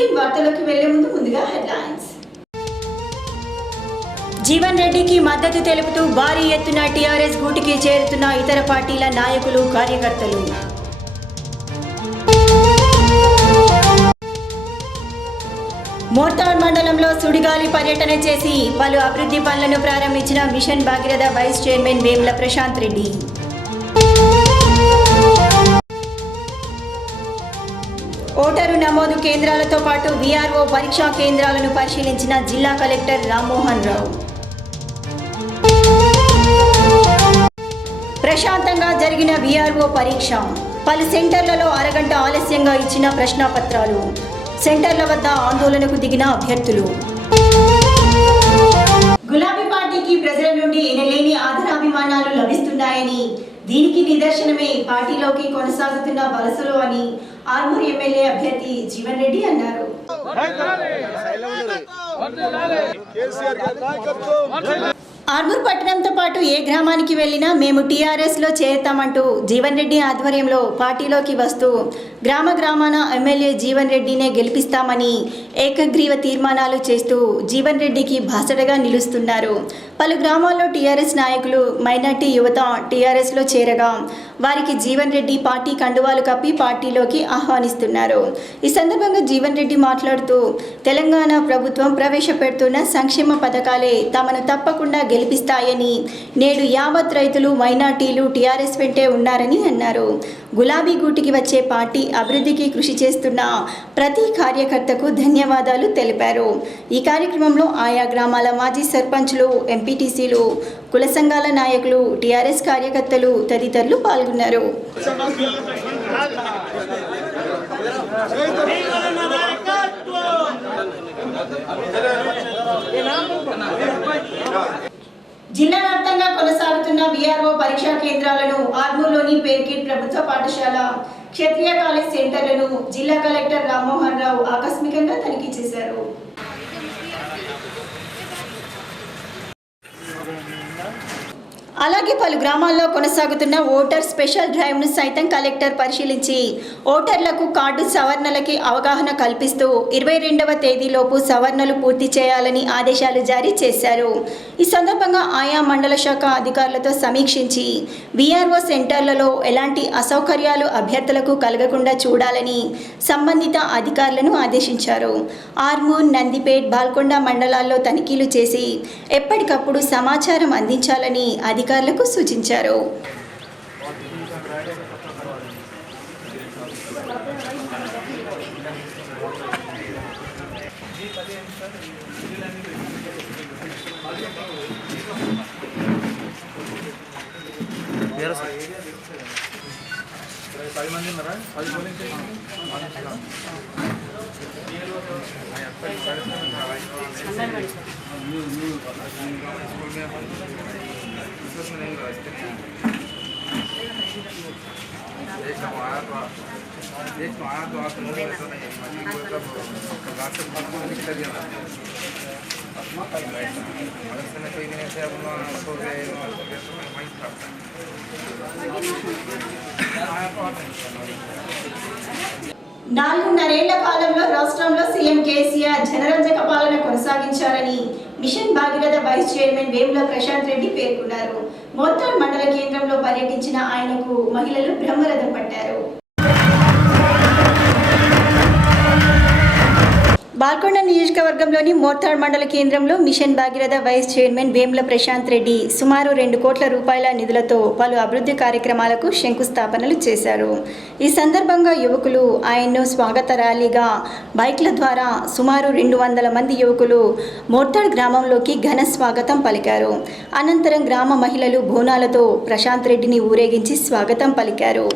BCN వార్తలోకి వెళ్లే ముందుగా headlines. Jeevan రెడ్డికి మద్దతు తెలుపుతూ భారీ ఎత్తున టీఆర్ఎస్ గూటికి చేరుతున్న ఇతర పార్టీల నాయకులు, కార్యకర్తలు. మోర్తాడ్ మండలంలో సుడిగాలి పర్యటన చేసి పలు అభివృద్ధి పనులను ప్రారంభించిన mission Bhagiratha vice chairman Vemula Prashanth Reddy. Voter నమోదు కేంద్రాలతో పాటు వీఆర్ఓ పరీక్షా కేంద్రాలను పరిశీలించిన జిల్లా కలెక్టర్ రామ్మోహన్ రావు. ప్రశాంతంగా జరిగిన వీఆర్ఓ పరీక్ష. పలు సెంటర్లలో అరగంట ఆలస్యంగా ఇచ్చిన ప్రశ్నాపత్రాలు. సెంటర్ల వద్ద ఆందోళనకు దిగిన అభ్యర్థులు. గులాబీ పార్టీకి ప్రజల నుండి ఎనలేని ఆదరాభిమానాలు లభిస్తున్నాయని, దీనికి నిదర్శనమే పార్టీలోకి కొనసాగుతున్న వలసలు అని ఆర్మూర్ ఎమ్మెల్యే అభ్యర్థి జీవన్ రెడ్డి అన్నారు. ఆర్మూర్ పట్టణంతో పాటు ఏ గ్రామానికి వెళ్లినా మేము టీఆర్ఎస్లో చేరుతామంటూ జీవన్ రెడ్డి ఆధ్వర్యంలో పార్టీలోకి వస్తూ గ్రామాన ఎమ్మెల్యే జీవన్ రెడ్డినే గెలిపిస్తామని ఏకగ్రీవ తీర్మానాలు చేస్తూ జీవన్ రెడ్డికి బాసటగా నిలుస్తున్నారు. పలు గ్రామాల్లో టీఆర్ఎస్ నాయకులు, మైనార్టీ యువత టీఆర్ఎస్లో చేరగా వారికి జీవన్ రెడ్డి పార్టీ కండువాలు కప్పి పార్టీలోకి ఆహ్వానిస్తున్నారు. ఈ సందర్భంగా జీవన్ రెడ్డి మాట్లాడుతూ తెలంగాణ ప్రభుత్వం ప్రవేశపెడుతున్న సంక్షేమ పథకాలే తమను తప్పకుండా గెలిపిస్తాయని, నేడు యావత్ రైతులు, మైనార్టీలు టీఆర్ఎస్ వెంటే ఉన్నారని అన్నారు. గులాబీ గూటికి వచ్చే పార్టీ అభివృద్ధికి కృషి చేస్తున్న ప్రతి కార్యకర్తకు ధన్యవాదాలు తెలిపారు. ఈ కార్యక్రమంలో ఆయా గ్రామాల మాజీ సర్పంచ్లు, ఎంపీటీసీలు, కుల సంఘాల నాయకులు, టీఆర్ఎస్ కార్యకర్తలు తదితరులు పాల్గొన్నారు. జిల్లా వ్యాప్తంగా కొనసాగుతున్న వీఆర్ఓ పరీక్షా కేంద్రాలను ఆర్మూర్లోని పేర్కిట్ ప్రభుత్వ పాఠశాల, క్షత్రియ కాలేజ్ సెంటర్లను జిల్లా కలెక్టర్ రామ్మోహన్ రావు ఆకస్మికంగా తనిఖీ చేశారు. అలాగే పలు గ్రామాల్లో కొనసాగుతున్న ఓటర్ స్పెషల్ డ్రైవ్ను సైతం కలెక్టర్ పరిశీలించి ఓటర్లకు కార్డు సవరణలకి అవగాహన కల్పిస్తూ 22వ తేదీలోపు సవరణలు పూర్తి చేయాలని ఆదేశాలు జారీ చేశారు. ఈ సందర్భంగా ఆయా మండల శాఖ అధికారులతో సమీక్షించి వీఆర్ఓ సెంటర్లలో ఎలాంటి అసౌకర్యాలు అభ్యర్థులకు కలగకుండా చూడాలని సంబంధిత అధికారులను ఆదేశించారు. ఆర్మూర్, నందిపేట్, బాల్కొండ మండలాల్లో తనిఖీలు చేసి ఎప్పటికప్పుడు సమాచారం అందించాలని అధికారులకు సూచించారు. నాలుగున్నరేళ్ల కాలంలో రాష్ట్రంలో సీఎం కేసీఆర్ జనరంజక పాలన కొనసాగించారని mission Bhagiratha vice chairman Vemula Prashanth Reddy పేర్కొన్నారు. మోర్తాడ్ మండల కేంద్రంలో పర్యటించిన ఆయనకు మహిళలు బ్రహ్మరథం పట్టారు. బాల్కొండ నియోజకవర్గంలోని మోర్తాడ్ మండల కేంద్రంలో mission Bhagiratha vice chairman Vemula Prashanth Reddy సుమారు 2 కోట్ల రూపాయల నిధులతో పలు అభివృద్ధి కార్యక్రమాలకు శంకుస్థాపనలు చేశారు. ఈ సందర్భంగా యువకులు ఆయన్ను స్వాగత ర్యాలీగా బైక్ల ద్వారా సుమారు 200 మంది యువకులు మోర్తాడ్ గ్రామంలోకి ఘన స్వాగతం పలికారు. అనంతరం గ్రామ మహిళలు బోనాలతో ప్రశాంత్ రెడ్డిని ఊరేగించి స్వాగతం పలికారు.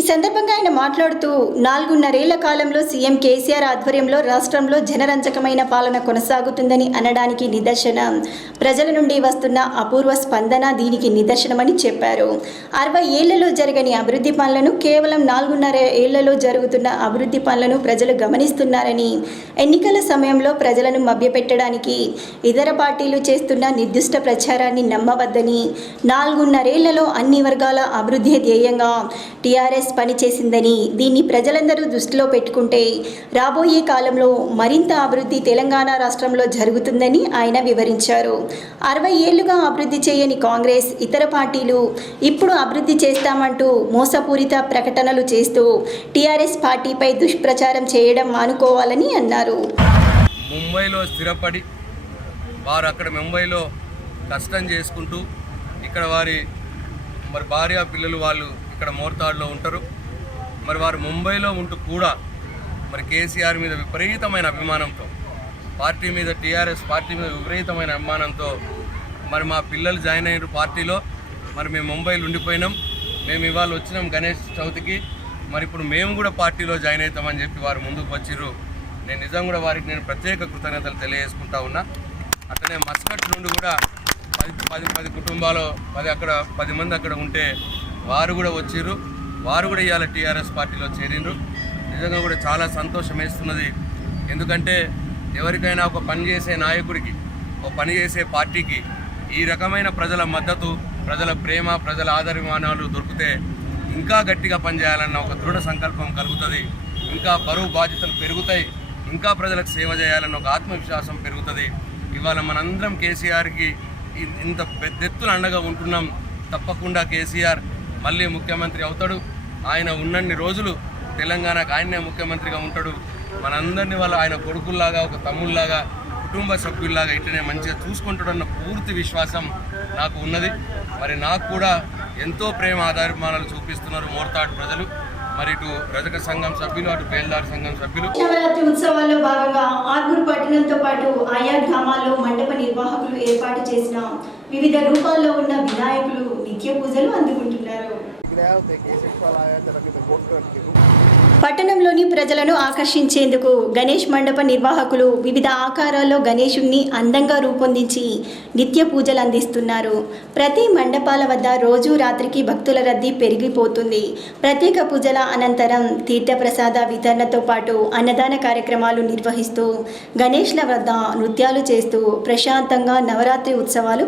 ఈ సందర్భంగా ఆయన మాట్లాడుతూ 4.5 కాలంలో సీఎం కేసీఆర్ ఆధ్వర్యంలో రాష్ట్రంలో జనరంజకమైన పాలన కొనసాగుతుందని అనడానికి నిదర్శనం ప్రజల నుండి వస్తున్న అపూర్వ స్పందన దీనికి నిదర్శనమని చెప్పారు. 60 ఏళ్లలో జరగని అభివృద్ధి పనులను కేవలం 4.5 ఏళ్లలో జరుగుతున్న అభివృద్ధి పనులను ప్రజలు గమనిస్తున్నారని, ఎన్నికల సమయంలో ప్రజలను మభ్యపెట్టడానికి ఇతర పార్టీలు చేస్తున్న నిర్దిష్ట ప్రచారాన్ని నమ్మవద్దని, 4.5 ఏళ్లలో అన్ని వర్గాల అభివృద్ధి ధ్యేయంగా టీఆర్ఎస్ టీఆర్ఎస్ పనిచేసిందని, దీన్ని ప్రజలందరూ దృష్టిలో పెట్టుకుంటే రాబోయే కాలంలో మరింత అభివృద్ధి తెలంగాణ రాష్ట్రంలో జరుగుతుందని ఆయన వివరించారు. 60 ఏళ్లుగా అభివృద్ధి చేయని కాంగ్రెస్, ఇతర పార్టీలు ఇప్పుడు అభివృద్ధి చేస్తామంటూ మోసపూరిత ప్రకటనలు చేస్తూ టీఆర్ఎస్ పార్టీపై దుష్ప్రచారం చేయడం మానుకోవాలని అన్నారు. ముంబైలో స్థిరపడి వారు అక్కడ ముంబైలో కష్టం చేసుకుంటూ ఇక్కడ వారి భార్య పిల్లలు వాళ్ళు ఇక్కడ మోర్తాడ్లో ఉంటారు. వారు ముంబైలో ఉంటూ కూడా కేసీఆర్ మీద విపరీతమైన అభిమానంతో, పార్టీ మీద టీఆర్ఎస్ పార్టీ మీద విపరీతమైన అభిమానంతో మా పిల్లలు జాయిన్ అయిన పార్టీలో మేము ముంబైలో ఉండిపోయినాం. మేము ఇవాళ వచ్చినాం గణేష్ చవితికి, ఇప్పుడు మేము కూడా పార్టీలో జాయిన్ అవుతామని చెప్పి వారు ముందుకు వచ్చిర్రు. నేను నిజంగా కూడా వారికి ప్రత్యేక కృతజ్ఞతలు తెలియజేసుకుంటా ఉన్నా. అట్లనే మస్కట్ నుండి కూడా 10 కుటుంబాలు 10 మంది అక్కడ ఉంటే వారు కూడా వచ్చిర్రు. వారు కూడా ఇవాళ టీఆర్ఎస్ పార్టీలో చేరిండ్రు. నిజంగా కూడా చాలా సంతోషం వేస్తున్నది. ఎందుకంటే ఎవరికైనా ఒక పని చేసే నాయకుడికి, ఒక పని చేసే పార్టీకి ఈ రకమైన ప్రజల మద్దతు, ప్రజల ప్రేమ, ప్రజల ఆదరమానాలు దొరికితే ఇంకా గట్టిగా పనిచేయాలన్న ఒక దృఢ సంకల్పం కలుగుతుంది. ఇంకా బరువు బాధ్యతలు పెరుగుతాయి. ఇంకా ప్రజలకు సేవ చేయాలన్న ఒక ఆత్మవిశ్వాసం పెరుగుతుంది. ఇవాళ మనందరం కేసీఆర్కి ఇంత పెద్ద ఎత్తున అండగా ఉంటున్నాం. తప్పకుండా కేసీఆర్ మళ్ళీ ముఖ్యమంత్రి అవుతాడు. ఆయన ఉన్నన్ని రోజులు తెలంగాణకు ఆయనే ముఖ్యమంత్రిగా ఉంటాడు. మనందరినీ వాళ్ళ ఆయన కొడుకుల్లాగా, ఒక తమ్ముళ్ళలాగా, కుటుంబ సభ్యుల్లాగా ఇట్లనే మంచిగా చూసుకుంటాడన్న పూర్తి విశ్వాసం నాకు ఉన్నది. నాకు కూడా ఎంతో ప్రేమ ఆధారమానాలు చూపిస్తున్నారు మోర్తాడ్ ప్రజలు. ఇటు రజక సంఘం సభ్యులు, అటు బేల్దార్ సంఘం సభ్యులు. నవరాత్రి ఉత్సవాల్లో భాగంగా ఆర్మూర్ పట్టణంతో పాటు ఆయా గ్రామాల్లో మండప నిర్వాహకులు ఏర్పాటు చేసిన వివిధ రూపాల్లో ఉన్న వినాయకులు నిత్య పూజలు అందుకుంటున్నారు. పట్టణంలోని ప్రజలను ఆకర్షించేందుకు గణేష్ మండప నిర్వాహకులు వివిధ ఆకారాల్లో గణేశుణ్ణి అందంగా రూపొందించి నిత్య పూజలు అందిస్తున్నారు. ప్రతి మండపాల వద్ద రోజు రాత్రికి భక్తుల రద్దీ పెరిగిపోతుంది. ప్రత్యేక పూజల అనంతరం తీర్థప్రసాద వితరణతో పాటు అన్నదాన కార్యక్రమాలు నిర్వహిస్తూ గణేష్ల వద్ద నృత్యాలు చేస్తూ ప్రశాంతంగా నవరాత్రి ఉత్సవాలు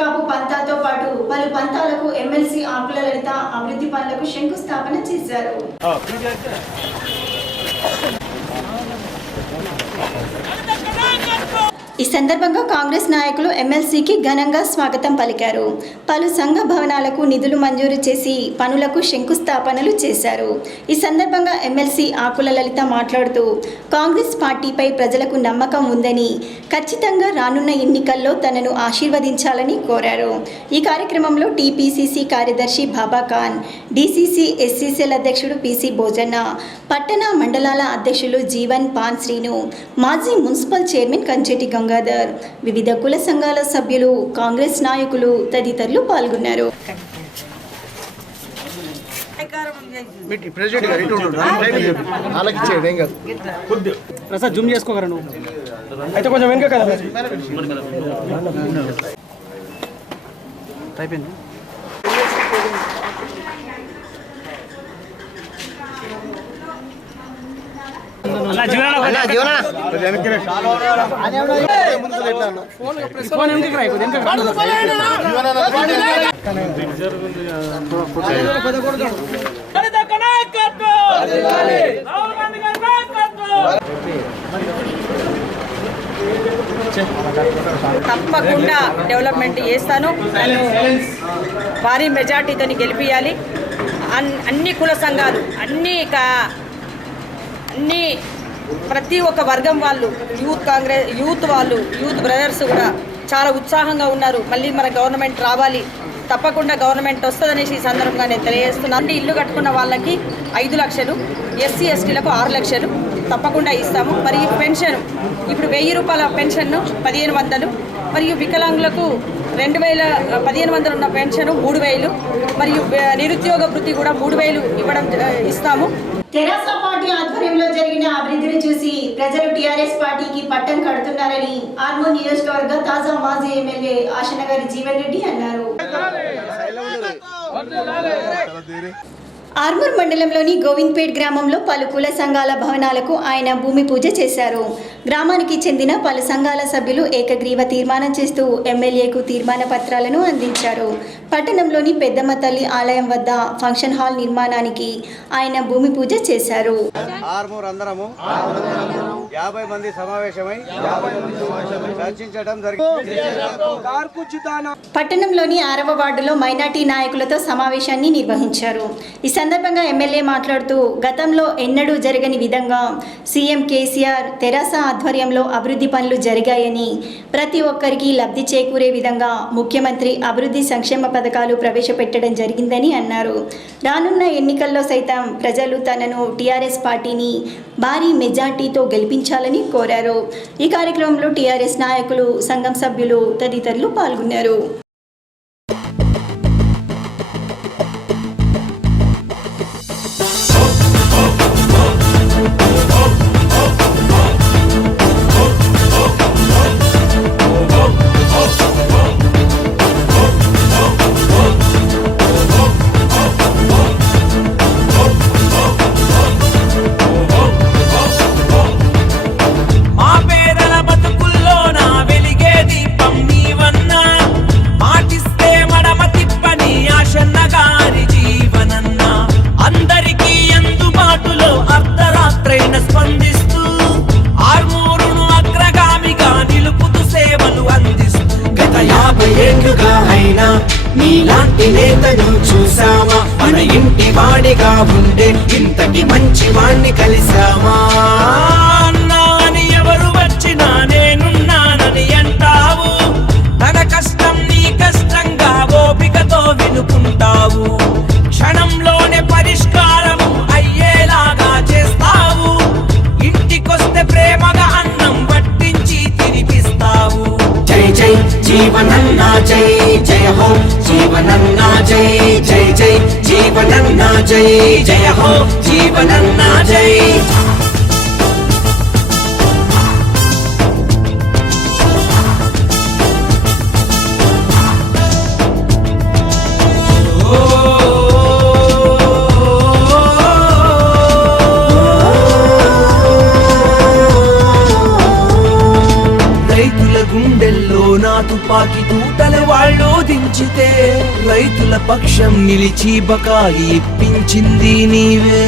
కాపు పంతాతో పాటు పలు పంతాలకు ఎమ్మెల్సీ ఆకుల లలిత అభివృద్ధి పనులకు శంకుస్థాపన చేశారు. ఈ సందర్భంగా కాంగ్రెస్ నాయకులు ఎమ్మెల్సీకి ఘనంగా స్వాగతం పలికారు. పలు సంఘ భవనాలకు నిధులు మంజూరు చేసి పనులకు శంకుస్థాపనలు చేశారు. ఈ సందర్భంగా ఎమ్మెల్సీ ఆకుల లలిత మాట్లాడుతూ కాంగ్రెస్ పార్టీపై ప్రజలకు నమ్మకం ఉందని, ఖచ్చితంగా రానున్న ఎన్నికల్లో తనను ఆశీర్వదించాలని కోరారు. ఈ కార్యక్రమంలో టీపీసీసీ కార్యదర్శి బాబా ఖాన్, డీసీసీ ఎస్సీసీఎల్ అధ్యక్షుడు పీసీ భోజన్న, పట్టణ మండలాల అధ్యక్షులు జీవన్ పాన్ శ్రీను, మాజీ మున్సిపల్ చైర్మన్ కంచెటి గంగాధర్, వివిధ కుల సంఘాల సభ్యులు, కాంగ్రెస్ నాయకులు తదితరులు పాల్గొన్నారు. ప్రసాద్ జూమ్ చేసుకోగలరా నువ్వు అయితే కొంచెం వెనుక కదా అయిపోయింది. తప్పకుండా డెవలప్మెంట్ చేస్తాను. నన్ను భారీ మెజార్టీతో గెలిపియాలి. అన్ని కుల సంఘాలు, అన్ని ప్రతి ఒక్క వర్గం వాళ్ళు, యూత్ బ్రదర్స్ కూడా చాలా ఉత్సాహంగా ఉన్నారు. మళ్ళీ మన గవర్నమెంట్ రావాలి, తప్పకుండా గవర్నమెంట్ వస్తుందనేసి ఈ సందర్భంగా నేను తెలియజేస్తున్నాను. ఇల్లు కట్టుకున్న వాళ్ళకి 5 లక్షలు, ఎస్సీ ఎస్టీలకు 6 లక్షలు తప్పకుండా ఇస్తాము. మరియు పెన్షన్ ఇప్పుడు 1000 రూపాయల పెన్షన్ను 1500, మరియు వికలాంగులకు 1500 ఉన్న పెన్షన్ 3000, మరియు నిరుద్యోగ వృత్తి కూడా 3000 ఇస్తాము. తెరాస పార్టీ ఆధ్వర్యంలో జరిగిన అభివృద్ధిని చూసి ప్రజలు టీఆర్ఎస్ పార్టీకి పట్టం కడుతున్నారని ఆర్మూర్ నియోజకవర్గ తాజా మాజీ ఎమ్మెల్యే ఆశనగారి జీవన్ రెడ్డి అన్నారు. ఆర్మూర్ మండలంలోని గోవింద్పేట్ గ్రామంలో పలు కుల సంఘాల భవనాలకు ఆయన భూమి పూజ చేశారు. గ్రామానికి చెందిన పలు సంఘాల సభ్యులు ఏకగ్రీవ తీర్మానం చేస్తూ ఎమ్మెల్యేకు తీర్మాన పత్రాలను అందించారు. పట్టణంలోని పెద్దమ్మ తల్లి ఆలయం వద్ద ఫంక్షన్ హాల్ నిర్మాణానికి ఆయన భూమి పూజ చేశారు. ఆర్మూర్ అందరము 50 మంది సమావేశమై చర్చించడం జరిగింది. పట్టణంలోని 6వ వార్డులో మైనార్టీ నాయకులతో సమావేశాన్ని నిర్వహించారు. ఈ సందర్భంగా ఎమ్మెల్యే మాట్లాడుతూ గతంలో ఎన్నడూ జరగని విధంగా సీఎం కేసీఆర్ తెరాస ఆధ్వర్యంలో అభివృద్ధి పనులు జరిగాయని, ప్రతి ఒక్కరికి లబ్ధి చేకూరే విధంగా ముఖ్యమంత్రి అభివృద్ధి సంక్షేమ పథకాలు ప్రవేశపెట్టడం జరిగిందని అన్నారు. రానున్న ఎన్నికల్లో సైతం ప్రజలు తనను టీఆర్ఎస్ పార్టీని భారీ మెజార్టీతో గెలిపించాలని కోరారు. ఈ కార్యక్రమంలో టీఆర్ఎస్ నాయకులు, సంఘం సభ్యులు తదితరులు పాల్గొన్నారు. నీలాంటి నేతను చూసామా, మన ఇంటి వాడిగా ఉండే ఇంతటి మంచి వాణ్ణి కలిసామా. అన్నాని ఎవరు వచ్చినా నేనున్నానని అంటావు, తన కష్టం నీ కష్టంగా ఓపికతో వినుకుంటావు, క్షణంలోనే పరిష్కారము అయ్యేలాగా చేస్తావు, ఇంటికొస్తే ప్రేమగా అన్నం వడ్డించి తినిపిస్తావు. జై జై జీవనన్నా జై జయ హో జీవనన్నా జై జై జై జీవనన్నా జై జయ హో జీవనన్నా జై. తుపాకి తూటల వాళ్ళు కాల్చితే రైతుల పక్షం నిలిచి బకాయి ఇప్పించింది నీవే.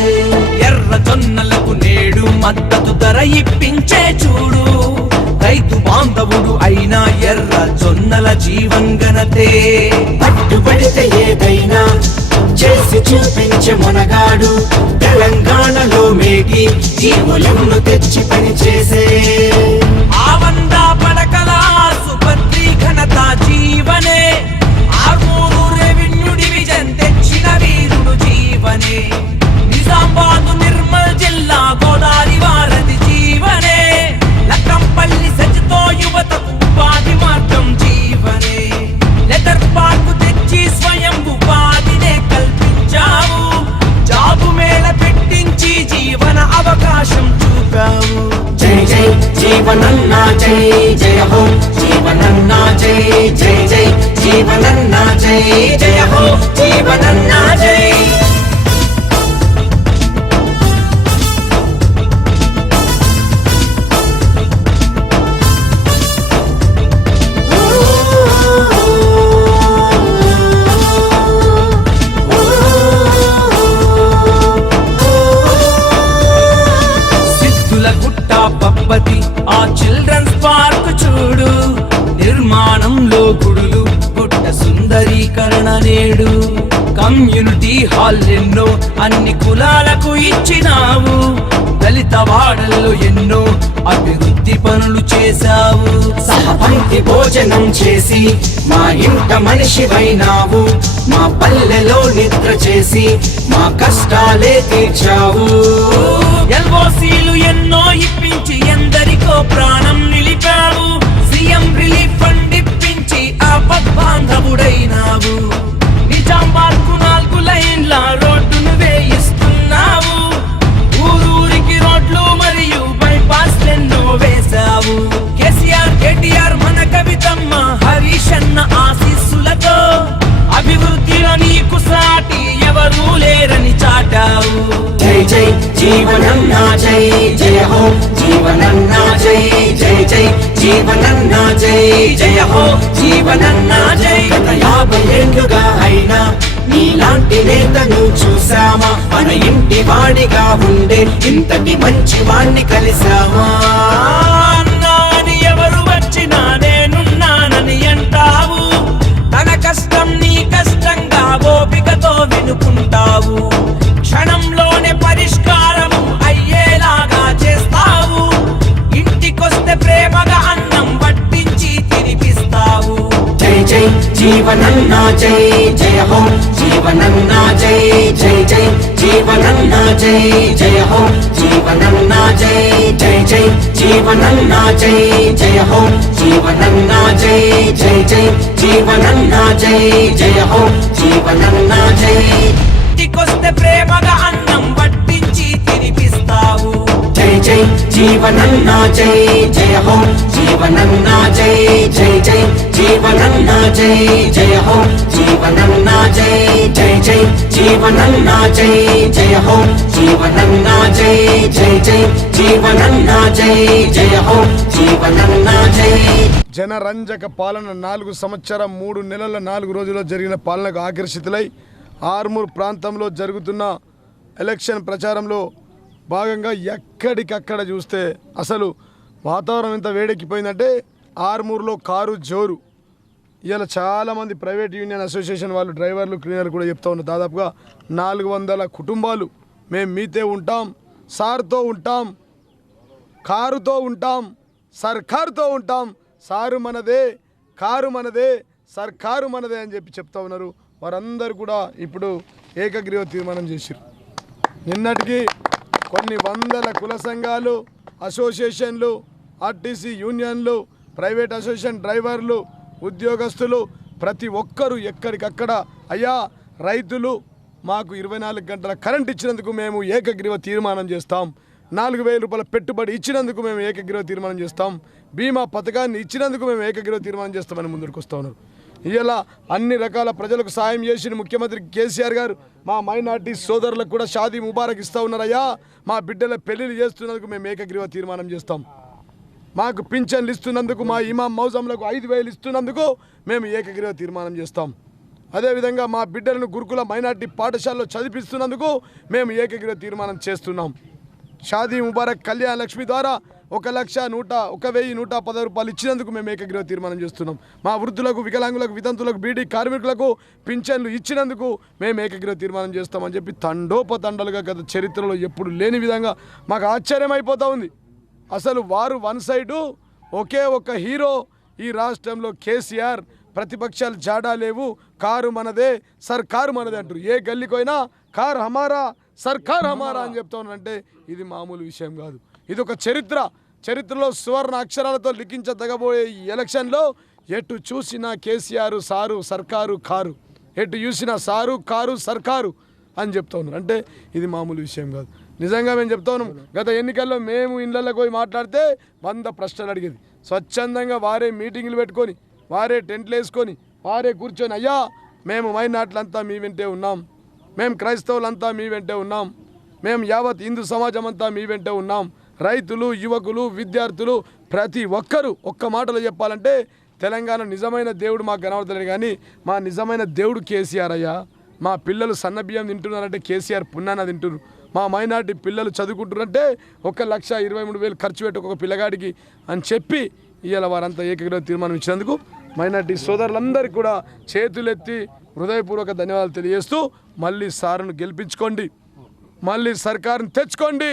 ఎర్ర జొన్నలకు నేడు మద్దతు ధర ఇప్పించే చూడు, రైతు బాంధవుడు అయినా ఎర్ర జొన్నల జీవన్ గణతే. పట్టుబడితే ఏదైనా చేసి చూపించే మొనగాడు, తెలంగాణలో మేటి జీవులను తెచ్చి పని చేసే. ఆవంద పడకల సుభద్రి ఘనత జీవనే, ఆర్మూరు రెవెన్యూ డివిజన్ తెచ్చిన వీరుడు జీవనే. నిజామాబాద్ నిర్మల్ జిల్లా గోదావరి వారధి జీవనే. లక్కంపల్లి సజ్జతో యువతకు ఉపాధి మార్గం జీవనే. లెదర్ పార్కు తెచ్చి స్వయం ఉపాధినే కల్పించావు, జాబు మేళ పెట్టించి జీవన అవకాశం చూపావు. జై జై జీవనన్నా జై జయ హో జీవనన్నా జై జై జై జీవనన్నా జై జయ హో జీవనన్నా జై. పబ్బతి ఆ చిల్డ్రన్స్ పార్క్ చూడు, నిర్మాణంలో గుడులు గుట్ట సుందరీకరణ నేడు. కమ్యూనిటీ హాల్ ఎన్నో అన్ని కులాలకు ఇచ్చినావు, దళిత వాడల్లో ఎన్నో అభివృద్ధి పనులు చేశావు. సహపంక్తి భోజనం చేసి మా ఇంట మనిషివైనావు, మా పల్లెలో నిద్ర చేసి మా కష్టాలే తీర్చావు. ఎల్ఓసీలు ఎన్నో ఇప్పించి ఎందరికో ప్రాణం నిలిపావు, సీఎం రిలీఫ్ ఫండ్ ఇప్పించి ఆపద్బాంధవుడైనావు. నిజామాబాద్ 4 లైన్ల రోడ్డును వేయిస్తున్నావు, ఊరూరికి రోడ్లు మరియు బైపాస్ ఎన్నో వేశావు. కేసీఆర్ కేటీఆర్ మన కవితమ్మ హరీష్ అన్న ఆశీస్సులతో అభివృద్ధిలో నీకు సాటి ఎవరూ లేరని చాటావు. జై జై జీవనన్నా జై జయ హో జీవనన్నా జై జై జై జీవనన్నా జై జయ హో జీవనన్నా జై. గత 50 ఏళ్లుగా అయినా నీలాంటి నేతను చూసామా, మన ఇంటి వాడిగా ఉండే ఇంతటి మంచి వాణ్ణి కలిసామా. అన్నాని ఎవరు వచ్చినా నేనున్నానని అంటావు, తన కష్టం నీ కష్టంగా ఓపికతో వినుకుంటావు. క్షణంలోనే పరిష్కారము అయ్యేలాగా చేస్తావు, ఇంటికొస్తే ప్రేమగా అన్నం వడ్డించి తినిపిస్తావు. జై జై జీవనన్నా జై జయ హో జీవనన్నా జై జై జై జీవనన్నా జై జయ హో జీవనన్నా జై జై జై జీవనన్నా జై జయ హో జీవనన్నా జై జై జై జీవనన్నా జై జయ హో జీవనన్నా జై. ఇంటికొస్తే ప్రేమగా అన్నం వడ్డించి తినిపిస్తావు. జై జై జీవనన్నా జై జయ హో జీవనన్నా జై జై జై జీవనన్నా జై జయ హో జీవనన్నా జై జై జై జీవనన్నా జై జయ హో జీవనన్నా జై జై జై జీవనన్నా జై జయ హో జీవనన్నా జై. జనరంజక పాలన 4 సంవత్సరం 3 నెలల 4 రోజుల్లో జరిగిన పాలనకు ఆకర్షితులై ఆర్మూర్ ప్రాంతంలో జరుగుతున్న ఎలక్షన్ ప్రచారంలో భాగంగా ఎక్కడికక్కడ చూస్తే అసలు వాతావరణం ఎంత వేడెక్కిపోయిందంటే ఆర్మూర్లో కారు జోరు. ఇవాళ చాలామంది ప్రైవేట్ యూనియన్ అసోసియేషన్ వాళ్ళు డ్రైవర్లు క్లీనర్లు కూడా చెప్తా ఉన్నారు, దాదాపుగా 400 కుటుంబాలు మేము మీతో ఉంటాం, సార్తో ఉంటాం, కారుతో ఉంటాం, సర్కారుతో ఉంటాం, సారు మనదే, కారు మనదే, సర్కారు మనదే అని చెప్తా ఉన్నారు. వారందరూ కూడా ఇప్పుడు ఏకగ్రీవ తీర్మానం చేశారు. నిన్నటికి కొన్ని వందల కుల సంఘాలు, అసోసియేషన్లు, ఆర్టీసీ యూనియన్లు, ప్రైవేట్ అసోసియేషన్ డ్రైవర్లు, ఉద్యోగస్తులు ప్రతి ఒక్కరూ ఎక్కడికక్కడ అయ్యా రైతులు మాకు 24 గంటల కరెంట్ ఇచ్చినందుకు మేము ఏకగ్రీవ తీర్మానం చేస్తాం, 4,000 రూపాయల పెట్టుబడి ఇచ్చినందుకు మేము ఏకగ్రీవ తీర్మానం చేస్తాం, బీమా పథకాన్ని ఇచ్చినందుకు మేము ఏకగ్రీవ తీర్మానం చేస్తామని ముందుకు వస్తూ ఉన్నారు. ఇలా అన్ని రకాల ప్రజలకు సాయం చేసిన ముఖ్యమంత్రి కేసీఆర్ గారు మా మైనార్టీ సోదరులకు కూడా షాదీ ముబారక్ ఇస్తూ ఉన్నారయ్యా, మా బిడ్డల పెళ్లిళ్ళు చేస్తున్నందుకు మేము ఏకగ్రీవ తీర్మానం చేస్తాం. మాకు పింఛన్లు ఇస్తున్నందుకు, మా ఇమాం మౌజంలకు 5,000 ఇస్తున్నందుకు మేము ఏకగ్రీవ తీర్మానం చేస్తాం. అదేవిధంగా మా బిడ్డలను గురుకుల మైనార్టీ పాఠశాలలో చదివిస్తున్నందుకు మేము ఏకగ్రీవ తీర్మానం చేస్తున్నాం. షాదీ ముబారక్ కళ్యాణ లక్ష్మి ద్వారా 1,110 రూపాయలు ఇచ్చినందుకు మేము ఏకగ్రీవ తీర్మానం చేస్తున్నాం. మా వృద్ధులకు, వికలాంగులకు, వితంతులకు, బీడీ కార్మికులకు పింఛన్లు ఇచ్చినందుకు మేము ఏకగ్రీవ తీర్మానం చేస్తామని చెప్పి తండోపతండలుగా గత చరిత్రలో ఎప్పుడు లేని విధంగా మాకు ఆశ్చర్యం అయిపోతూ ఉంది. అసలు వారు వన్ సైడు ఒకే ఒక హీరో ఈ రాష్ట్రంలో కేసీఆర్, ప్రతిపక్షాలు జాడా లేవు, కారు మనదే, సర్కారు మనదే అంటారు. ఏ గల్లీకైనా కారు హమారా, సర్కార్ హమారా అని చెప్తా ఉన్నారంటే ఇది మామూలు విషయం కాదు. ఇది ఒక చరిత్రలో సువర్ణ అక్షరాలతో లిఖించదగబోయే ఈ ఎలక్షన్లో ఎటు చూసినా కేసీఆర్ సారు, సర్కారు కారు, ఎటు చూసినా సారు, కారు, సర్కారు అని చెప్తా ఉన్నారు. అంటే ఇది మామూలు విషయం కాదు. నిజంగా మేము చెప్తా ఉన్నాం, గత ఎన్నికల్లో మేము ఇళ్ళకి పోయి మాట్లాడితే 100 ప్రశ్నలు అడిగేది. స్వచ్ఛందంగా వారే మీటింగులు పెట్టుకొని, వారే టెంట్లు వేసుకొని, వారే కూర్చొని, అయ్యా మేము మైనార్టీలంతా మీ వెంటే ఉన్నాం, మేము క్రైస్తవులంతా మీ వెంటే ఉన్నాం, మేము యావత్ హిందూ సమాజం అంతా మీ వెంటే ఉన్నాం, రైతులు, యువకులు, విద్యార్థులు ప్రతి ఒక్కరూ ఒక్క మాటలో చెప్పాలంటే తెలంగాణ నిజమైన దేవుడు మాకు కనబడతలేడు, కానీ మా నిజమైన దేవుడు కేసీఆర్ అయ్యా. మా పిల్లలు సన్నబియ్యం తింటున్నారంటే కేసీఆర్ పున్నాన తింటున్నారు. మా మైనార్టీ పిల్లలు చదువుకుంటున్నారంటే 1,23,000 ఖర్చు పెట్టి ఒక పిల్లగాడికి అని చెప్పి ఇవాళ వారంతా ఏకగ్రీవ తీర్మానం ఇచ్చినందుకు మైనార్టీ సోదరులందరికీ కూడా చేతులెత్తి హృదయపూర్వక ధన్యవాదాలు తెలియజేస్తూ, మళ్ళీ సారును గెలిపించుకోండి, మళ్ళీ సర్కారుని తెచ్చుకోండి,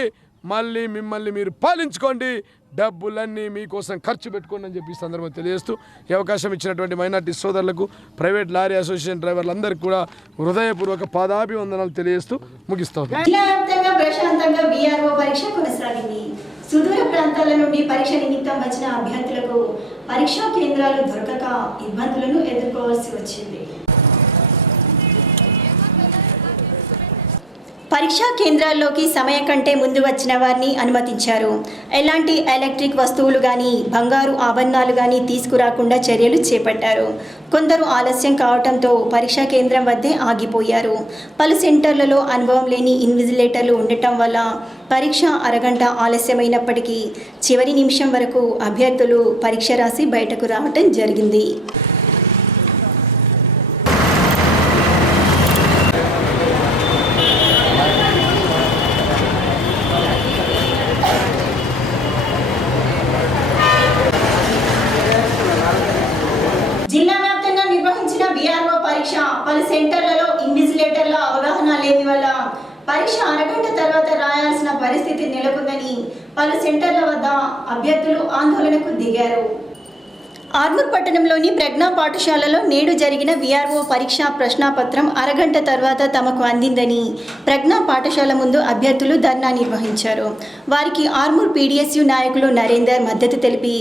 మళ్ళీ మిమ్మల్ని మీరు పాలించుకోండి, డబ్బులన్నీ మీకోసం ఖర్చు పెట్టుకోండి అని చెప్పి సందర్భంగా తెలియజేస్తూ ఈ అవకాశం ఇచ్చినటువంటి మైనార్టీ సోదరులకు, ప్రైవేట్ లారీ అసోసియేషన్ డ్రైవర్లందరికీ కూడా హృదయపూర్వక పాదాభివందనాలు తెలియజేస్తూ ముగిస్తాం. జిల్లా వ్యాప్తంగా ప్రశాంతంగా వీఆర్ఓ పరీక్ష కొనసాగింది. సుదూర ప్రాంతాల నుండి పరీక్ష నిమిత్తం వచ్చిన అభ్యర్థులకు పరీక్షా కేంద్రాలు దొరకక ఇబ్బందులను ఎదుర్కోవాల్సి వచ్చింది. పరీక్షా కేంద్రాల్లోకి సమయం కంటే ముందు వచ్చిన వారిని అనుమతించారు. ఎలాంటి ఎలక్ట్రిక్ వస్తువులు కానీ, బంగారు ఆభరణాలు కానీ తీసుకురాకుండా చర్యలు చేపట్టారు. కొందరు ఆలస్యం కావడంతో పరీక్షా కేంద్రం వద్దే ఆగిపోయారు. పలు సెంటర్లలో అనుభవం లేని ఇన్విజిలేటర్లు ఉండటం వల్ల పరీక్ష అరగంట ఆలస్యమైనప్పటికీ చివరి నిమిషం వరకు అభ్యర్థులు పరీక్ష రాసి బయటకు రావటం జరిగింది. జిల్లా వ్యాప్తంగా నిర్వహించిన వీఆర్ఓ పరీక్ష పలు సెంటర్లలో ఇన్విజిలేటర్ల అవగాహన లేని వల్ల పరీక్ష అరగంట తర్వాత రాయాల్సిన పరిస్థితి నెలకొందని పలు సెంటర్ల వద్ద అభ్యర్థులు ఆందోళనకు దిగారు. ఆర్మూర్ పట్టణంలోని ప్రజ్ఞా పాఠశాలలో నేడు జరిగిన వీఆర్ఓ పరీక్షా ప్రశ్నాపత్రం అరగంట తర్వాత తమకు అందిందని ప్రజ్ఞా పాఠశాల ముందు అభ్యర్థులు ధర్నా నిర్వహించారు. వారికి ఆర్మూర్ పీడీఎస్యూ నాయకులు నరేందర్ మద్దతు తెలిపి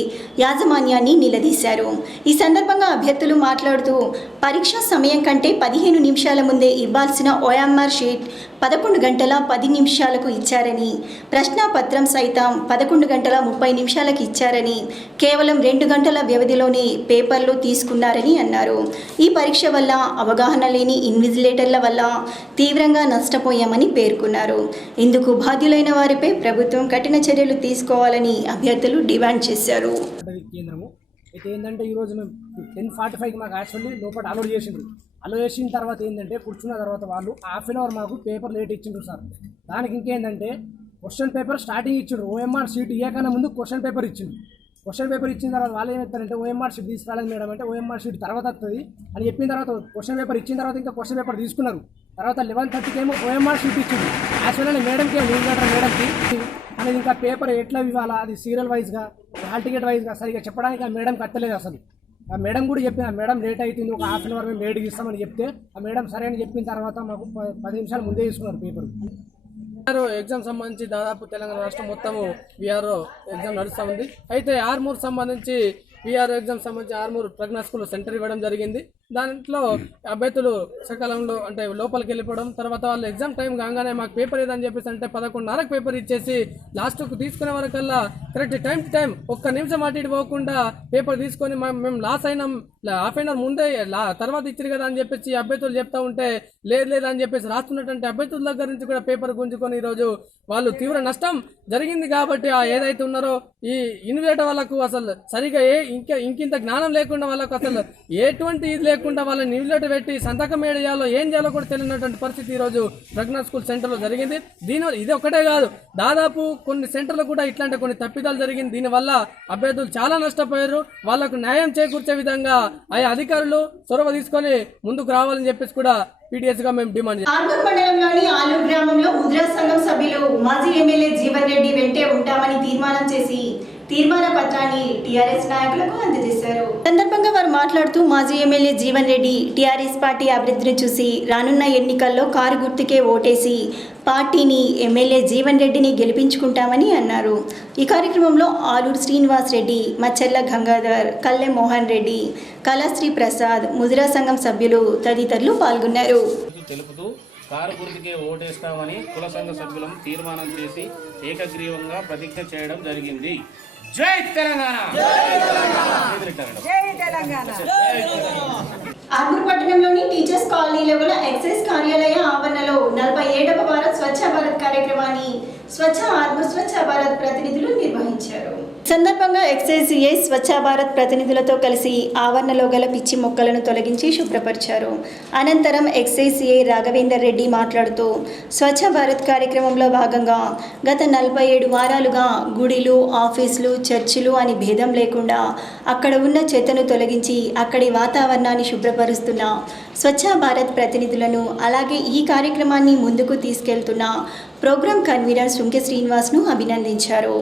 యాజమాన్యాన్ని నిలదీశారు. ఈ సందర్భంగా అభ్యర్థులు మాట్లాడుతూ పరీక్ష సమయం కంటే 15 నిమిషాల ముందే ఇవ్వాల్సిన ఓఎంఆర్ షీట్ 11 గంటల 10 నిమిషాలకు ఇచ్చారని, ప్రశ్నాపత్రం సైతం 11 గంటల 30 నిమిషాలకు ఇచ్చారని, కేవలం 2 గంటల వ్యవధిలోనే పేపర్లు తీసుకున్నారని అన్నారు. ఈ పరీక్ష వల్ల అవగాహన లేని ఇన్విజిలేటర్ల వల్ల తీవ్రంగా నష్టపోయామని పేర్కొన్నారు. ఇందుకు బాధ్యులైన వారిపై ప్రభుత్వం కఠిన చర్యలు తీసుకోవాలని అభ్యర్థులు డిమాండ్ చేశారు. కేంద్రము అయితే ఏంటంటే ఈరోజు మేము 10:45కి మాకు యాక్చువల్లీ లోపల అలౌడ్ చేసిండ్రు. అలో చేసిన తర్వాత ఏంటంటే కూర్చున్న తర్వాత వాళ్ళు ½ అన్ అవర్ మాకు పేపర్ లేట్ ఇచ్చిండ్రు సార్. దానికి ఇంకేంటంటే క్వశ్చన్ పేపర్ స్టార్టింగ్ ఇచ్చిండ్రు, ఓఎంఆర్ షీట్ ఇవ్వకన్నా ముందు క్వశ్చన్ పేపర్ ఇచ్చిండు. క్వశ్చన్ పేపర్ ఇచ్చిన తర్వాత వాళ్ళు ఏమవుతారంటే ఓఎంఆర్ షీట్ తీసుకురాలేదు మేడం అంటే ఓఎంఆర్ షీట్ తర్వాత వస్తుంది అని చెప్పిన తర్వాత క్వశ్చన్ పేపర్ ఇచ్చిన తర్వాత ఇంకా క్వశ్చన్ పేపర్ తీసుకున్నారు. తర్వాత 11:30కి ఏమో ఓఎంఆర్ షీట్ ఇచ్చింది. యాక్చువల్లీ మేడంకి మేడంకి అనేది ఇంకా పేపర్ ఎట్లా ఇవ్వాలా, అది సీరియల్ వైజ్గా, హాల్ టికెట్ వైజ్గా సరిగా చెప్పడానికి ఆ మేడంకి అత్తలేదు అసలు. ఆ మేడం కూడా చెప్పిన మేడం లేట్ అవుతుంది, ఒక ½ అన్ అవర్ మేము లేట్గా ఇస్తామని చెప్తే ఆ మేడం సరే అని చెప్పిన తర్వాత మాకు 10 నిమిషాలు ముందే తీసుకున్నారు పేపర్. వీఆర్ఓ ఎగ్జామ్ సంబంధించి దాదాపు తెలంగాణ రాష్ట్రం మొత్తము వీఆర్ఓ ఎగ్జామ్ నడుస్తూ ఉంది. అయితే ఆర్మూర్ సంబంధించి వీఆర్ఓ ఎగ్జామ్ సంబంధించి ఆర్మూర్ ప్రజ్ఞా స్కూల్లో సెంటర్ ఇవ్వడం జరిగింది. దాంట్లో అభ్యర్థులు సకాలంలో అంటే లోపలికి వెళ్ళిపోవడం, తర్వాత వాళ్ళు ఎగ్జామ్ టైం కాగానే మాకు పేపర్ ఏదని చెప్పేసి అంటే 11:30కు పేపర్ ఇచ్చేసి లాస్ట్కు తీసుకునే వరకల్లా కరెక్ట్ టైం టు టైం ఒక్క నిమిషం అటు ఇటు పోకుండా పేపర్ తీసుకొని మేము లాస్ అయినాం, హాఫ్ అన్ అవర్ ముందే తర్వాత ఇచ్చారు కదా అని చెప్పేసి అభ్యర్థులు చెప్తా ఉంటే లేదు అని చెప్పేసి రాస్తున్నటువంటి అభ్యర్థుల దగ్గర నుంచి కూడా పేపర్ గుంజుకొని ఈరోజు వాళ్ళు తీవ్ర నష్టం జరిగింది. కాబట్టి ఏదైతే ఉన్నారో ఈ ఇన్విజిలేటర్ వాళ్ళకు అసలు సరిగా ఇంకింత జ్ఞానం లేకుండా వాళ్ళకు అసలు ఎటువంటి ఇది లేకుండా వాళ్ళని ఇన్విజిలేటర్ పెట్టి సంతకం చేయాలో ఏం చేయాలో కూడా తెలియనటువంటి పరిస్థితి ఈరోజు ప్రజ్ఞా స్కూల్ సెంటర్లో జరిగింది. దీనివల్ల ఇది ఒకటే కాదు, దాదాపు కొన్ని సెంటర్లు కూడా ఇట్లాంటి కొన్ని తప్పిదాలు జరిగింది. దీనివల్ల అభ్యర్థులు చాలా నష్టపోయారు. వాళ్లకు న్యాయం చేకూర్చే విధంగా ఆయా అధికారులు చొరవ తీసుకొని ముందుకు రావాలని చెప్పేసి కూడా పీడిఎస్ గా మేము డిమాండ్ చేస్తాం. ఆర్మూర్ మండలంలోని ఆలూరు గ్రామంలో ముద్రా సంఘం సభ్యులు మాజీ ఎమ్మెల్యే జీవన్ రెడ్డి వెంటే ఉంటామని తీర్మానం చేసి తీర్మాన పత్రాన్ని టీఆర్ఎస్ నాయకులకు అందజేశారు. సందర్భంగా వారు మాట్లాడుతూ మాజీ MLA Jeevan Reddy TRS party అభివృద్ధిని చూసి రానున్న ఎన్నికల్లో కారు గుర్తుకే ఓటేసి పార్టీని ఎమ్మెల్యే జీవన్ రెడ్డిని గెలిపించుకుంటామని అన్నారు. ఈ కార్యక్రమంలో ఆలూరు శ్రీనివాస్ రెడ్డి, మచ్చెర్ల గంగాధర్, కల్లె మోహన్ రెడ్డి, కళాశ్రీ ప్రసాద్, ముద్రా సంఘం సభ్యులు తదితరులు పాల్గొన్నారు. తెలుపుతూ కారు గుర్తుకే ఓటేస్తామని కుల సంఘ సభ్యులను తీర్మానం చేసి ఏకగ్రీవంగా ప్రతిజ్ఞ చేయడం జరిగింది. జై తెలంగాణ! ఆర్మూర్ పట్టణంలోని టీచర్స్ కాలనీలో గల ఎక్సైజ్ కార్యాలయ ఆవరణలో 47వ వారం స్వచ్ఛ భారత్ కార్యక్రమాన్ని స్వచ్ఛ ఆర్మూర్ స్వచ్ఛ భారత్ ప్రతినిధులు నిర్వహించారు. సందర్భంగా ఎక్సైజ్ ఏ స్వచ్ఛ భారత్ ప్రతినిధులతో కలిసి ఆవరణలో గల పిచ్చి మొక్కలను తొలగించి శుభ్రపరిచారు. అనంతరం ఎక్సైజ్ ఏ రాఘవేందర్ రెడ్డి మాట్లాడుతూ స్వచ్ఛ భారత్ కార్యక్రమంలో భాగంగా గత 47 వారాలుగా గుడిలు, ఆఫీసులు, చర్చిలు అని భేదం లేకుండా అక్కడ ఉన్న చెత్తను తొలగించి అక్కడి వాతావరణాన్ని శుభ్రపరుస్తున్న స్వచ్ఛ భారత్ ప్రతినిధులను, అలాగే ఈ కార్యక్రమాన్ని ముందుకు తీసుకెళ్తున్న ప్రోగ్రాం కన్వీనర్ సుంకె శ్రీనివాస్ను అభినందించారు.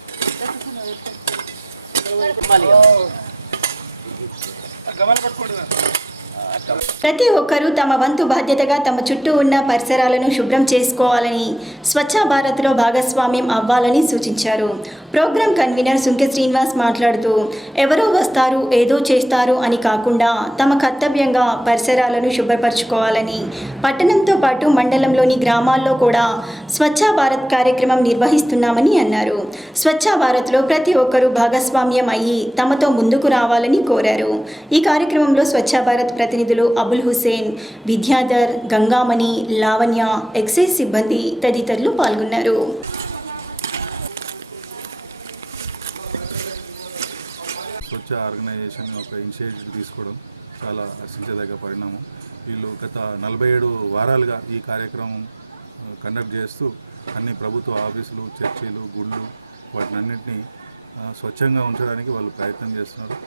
ప్రతి ఒక్కరూ తమ వంతు బాధ్యతగా తమ చుట్టూ ఉన్న పరిసరాలను శుభ్రం చేసుకోవాలని, స్వచ్ఛ భారత్లో భాగస్వామ్యం అవ్వాలని సూచించారు. ప్రోగ్రాం కన్వీనర్ సుంకె శ్రీనివాస్ మాట్లాడుతూ ఎవరో వస్తారు ఏదో చేస్తారు అని కాకుండా తమ కర్తవ్యంగా పరిసరాలను శుభ్రపరచుకోవాలని, పట్టణంతో పాటు మండలంలోని గ్రామాల్లో కూడా స్వచ్ఛ భారత్ కార్యక్రమం నిర్వహిస్తున్నామని అన్నారు. స్వచ్ఛ భారత్లో ప్రతి ఒక్కరూ భాగస్వామ్యం అయ్యి తమతో ముందుకు రావాలని కోరారు. ఈ కార్యక్రమంలో స్వచ్ఛ భారత్ ప్రతినిధులు అబుల్ హుసేన్, విద్యాధర్, గంగామణి, లావణ్య, ఎక్సైజ్ సిబ్బంది తదితరులు పాల్గొన్నారు. స్వచ్ఛ ఆర్గనైజేషన్ ఒక ఇనిషియేటివ్ తీసుకోవడం చాలా హర్షించదగ్గ పరిణామం. వీళ్ళు గత 47 వారాలుగా ఈ కార్యక్రమం కండక్ట్ చేస్తూ అన్ని ప్రభుత్వ ఆఫీసులు, చర్చిలు, గుళ్ళు వాటినన్నింటినీ స్వచ్ఛంగా ఉంచడానికి వాళ్ళు ప్రయత్నం చేస్తున్నారు.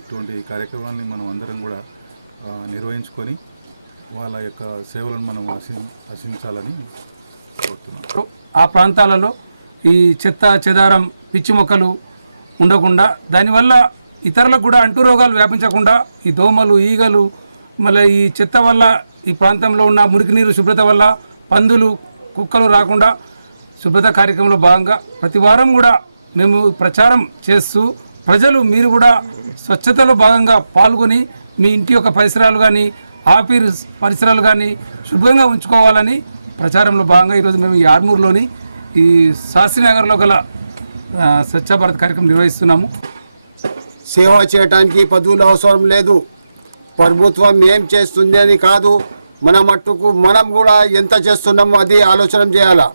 ఇటువంటి కార్యక్రమాన్ని మనం అందరం కూడా నిర్వహించుకొని వాళ్ళ యొక్క సేవలను మనం ఆశించాలని కోరుతున్నాం. ఆ ప్రాంతాలలో ఈ చెత్త చెదారం, పిచ్చి మొక్కలు ఉండకుండా, దానివల్ల ఇతరులకు కూడా అంటు రోగాలు వ్యాపించకుండా, ఈ దోమలు, ఈగలు, మళ్ళీ ఈ చెత్త వల్ల ఈ ప్రాంతంలో ఉన్న మురికి నీరు శుభ్రత వల్ల పందులు, కుక్కలు రాకుండా శుభ్రత కార్యక్రమంలో భాగంగా ప్రతి వారం కూడా మేము ప్రచారం చేస్తూ ప్రజలు మీరు కూడా స్వచ్ఛతలో భాగంగా పాల్గొని మీ ఇంటి యొక్క పరిసరాలు కానీ, ఆఫీస్ పరిసరాలు కానీ శుభ్రంగా ఉంచుకోవాలని ప్రచారంలో భాగంగా ఈరోజు మేము ఈ ఆర్మూర్లోని ఈ శాస్త్రీనగర్లో గల స్వచ్ఛ భారత్ కార్యక్రమం నిర్వహిస్తున్నాము. సేవ చేయడానికి పదవులు అవసరం లేదు, ప్రభుత్వం ఏం చేస్తుంది అని కాదు, మన మట్టుకు మనం కూడా ఎంత చేస్తున్నామో అది ఆలోచన చేయాలా.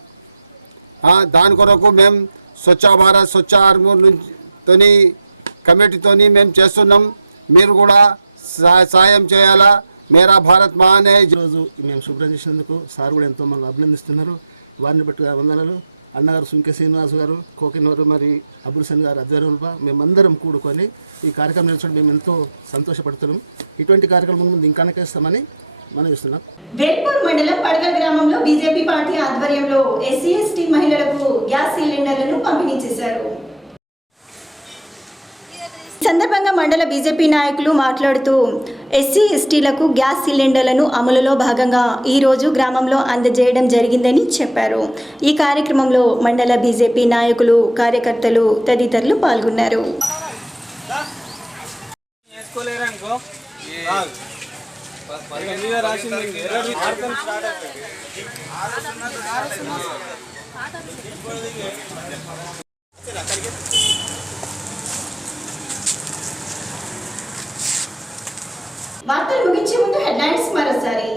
దాని కొరకు మేము స్వచ్ఛ భారత్, స్వచ్ఛ ఆర్మూర్ తోని కమిటీతోని మేము చేస్తున్నాం. మీరు కూడా సాయం చేయాలా. మేరా భారత్ మహానే. ఈరోజు మేము శుభ్రం చేసినందుకు సార్ కూడా ఎంతో మంది అభినందిస్తున్నారు. వారిని బట్టి వందనాలు. అన్నగారు సుంకె శ్రీనివాస్ గారు, కోకినవారు, మరి అబుల్సన్ గారు ఆధ్వర్యంలో మేమందరం కూడుకొని ఈ కార్యక్రమం నిర్వహించడం మేము ఎంతో సంతోషపడుతున్నాం. ఇటువంటి కార్యక్రమం ముందు ఇంకా చేస్తామని మనం ఇస్తున్నాం. వేల్పూర్ మండలం పడగల్ గ్రామంలో బీజేపీ పార్టీ ఆధ్వర్యంలో ఎస్సీ ఎస్టీ మహిళలకు గ్యాస్ సిలిండర్లను పంపిణీ చేశారు. సందర్భంగా మండల బీజేపీ నాయకులు మాట్లాడుతూ ఎస్సీ ఎస్టీలకు గ్యాస్ సిలిండర్లను అమలులో భాగంగా ఈరోజు గ్రామంలో అందజేయడం జరిగిందని చెప్పారు. ఈ కార్యక్రమంలో మండల బీజేపీ నాయకులు, కార్యకర్తలు తదితరులు పాల్గొన్నారు. వార్తలు ముగించే ముందు హెడ్లైన్స్ మరోసారి.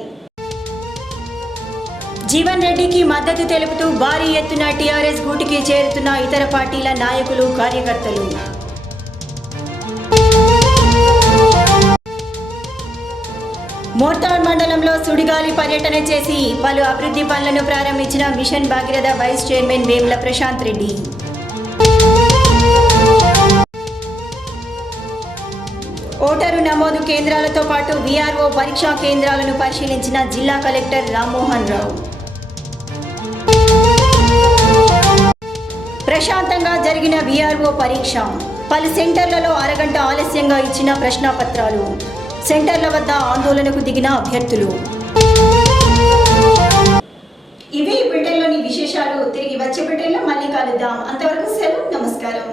జీవన్ రెడ్డికి మద్దతు తెలుపుతూ భారీ ఎత్తున టీఆర్ఎస్ గూటికి చేరుతున్న ఇతర పార్టీల నాయకులు, కార్యకర్తలు. మోర్తాడ్ మండలంలో సుడిగాలి పర్యటన చేసి పలు అభివృద్ధి పనులను ప్రారంభించిన mission Bhagiratha vice chairman Vemula Prashanth Reddy. Voter నమోదు కేంద్రాలతో పాటు వీఆర్ఓ పరీక్షా కేంద్రాలను పరిశీలించిన జిల్లా కలెక్టర్ రామ్మోహన్ రావు. ప్రశాంతంగా జరిగిన వీఆర్ఓ పరీక్ష. పలు సెంటర్లలో అరగంట ఆలస్యంగా ఇచ్చిన ప్రశ్నాపత్రాలు. సెంటర్ల వద్ద ఆందోళనకు దిగిన అభ్యర్థులు. ఇవే ఈ బ్రిటన్లోని విశేషాలు. తిరిగి వచ్చే బ్రిటన్లో మళ్ళీ కలుద్దాం. అంతవరకు సెలవు. నమస్కారం.